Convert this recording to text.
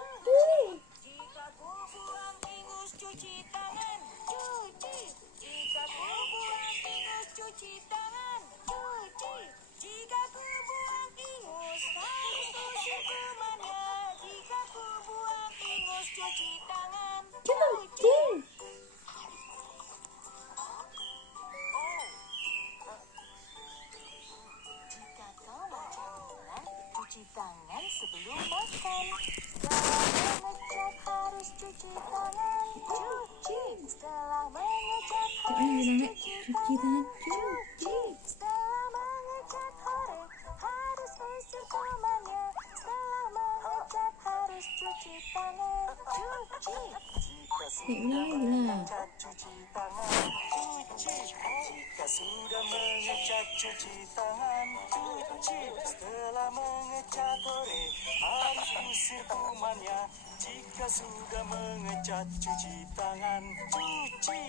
Jika ku buang ingus cuci tangan, cuci. Jika ku buang ingus cuci tangan, cuci. Jika ku buang ingus harus usir kumannya. Jika ku buang ingus cuci tangan, cuci. Jika kau makan, cuci tangan sebelum makan. Setelah mengecek harus cuci tangan, cuci. Setelah mengecek harus cuci tangan, cuci. Setelah mengecek harus usir kumannya. Setelah mengecek harus cuci tangan, cuci. Jika sudah mengecek cuci tangan, cuci. Jika sudah mengecek cuci tangan, cuci. Setelah mengecek harus usir kumannya. Jika sudah mengecek cuci tangan, cuci.